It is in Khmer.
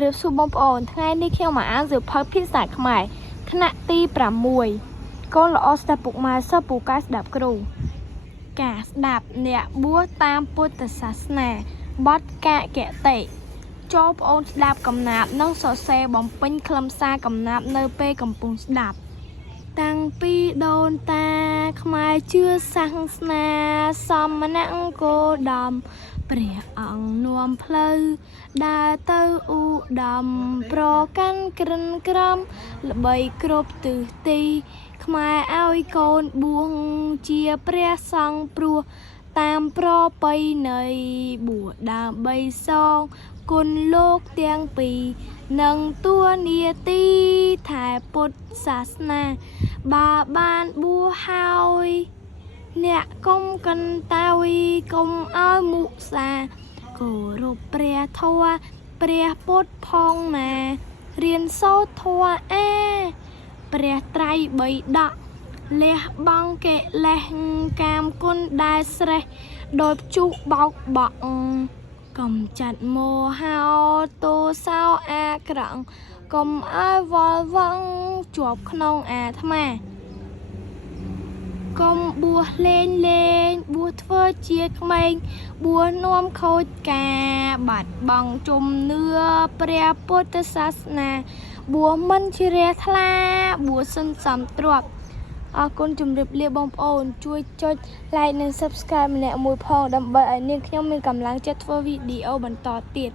เรียบสูบบ่អូនថ្ងៃនេះខ្ញុំមកអានសៀវភៅភាសាខ្មែរថ្នាក់ទី6កូនល្អស្ដាប់ពុកម៉ែសិស្សពូកែស្ដាប់គ្រូការស្ដាប់អ្នកបួសតាមពុទ្ធសាសនាបទកកតិចូលប្អូនស្ដាប់កំណាព្យនិងសរសេរបំពេញខ្លឹមសារកំណាព្យនៅពេលកំពុងស្ដាប់តាំងពីដូនតាខ្មែរជឿសាសនាសមណង្គោតមព្រះអង្គនាំផ្លូវដើរទៅឧត្តមប្រកាន់ក្រិនក្រំល្បីគ្រប់ទិសទីខ្មែរឲ្យកូនបួងជាព្រះសង្ឃព្រោះតាមប្រពៃណីបួសដើម្បីសងគុណលោកទាំងពីរនិងតួនាទីថែពុទ្ធសាសនាបើបានបួសហើយអ្នកកុំកន្តើយកុំឲ្យមុសាគោរពព្រះធម៌ព្រះពុទ្ធផងណារៀនសូត្រធម៌ព្រះត្រៃបិដកលះបង់កិលេសកាមគុណដែលស្រេះដោយព្យុះបោកបក់កំចាត់មោហោទោសោអាក្រក់កុំឲ្យវល់វងជាប់ក្នុងអាត្មាកុំបួសលេងបួសធ្វើជាក្មេងបួសនាំខូចការបាត់បង់ជំនឿព្រះពុទ្ធសាសនាបួសមិនជ្រះថ្លាបួសសន្សំទ្រព្យអរគុណជម្រាបលាបងប្អូនជួយចុច like និង subscribe ម្នាក់មួយផងដើម្បីឲ្យនាងខ្ញុំមានកម្លាំងចិត្តធ្វើវីដេអូបន្តទៀត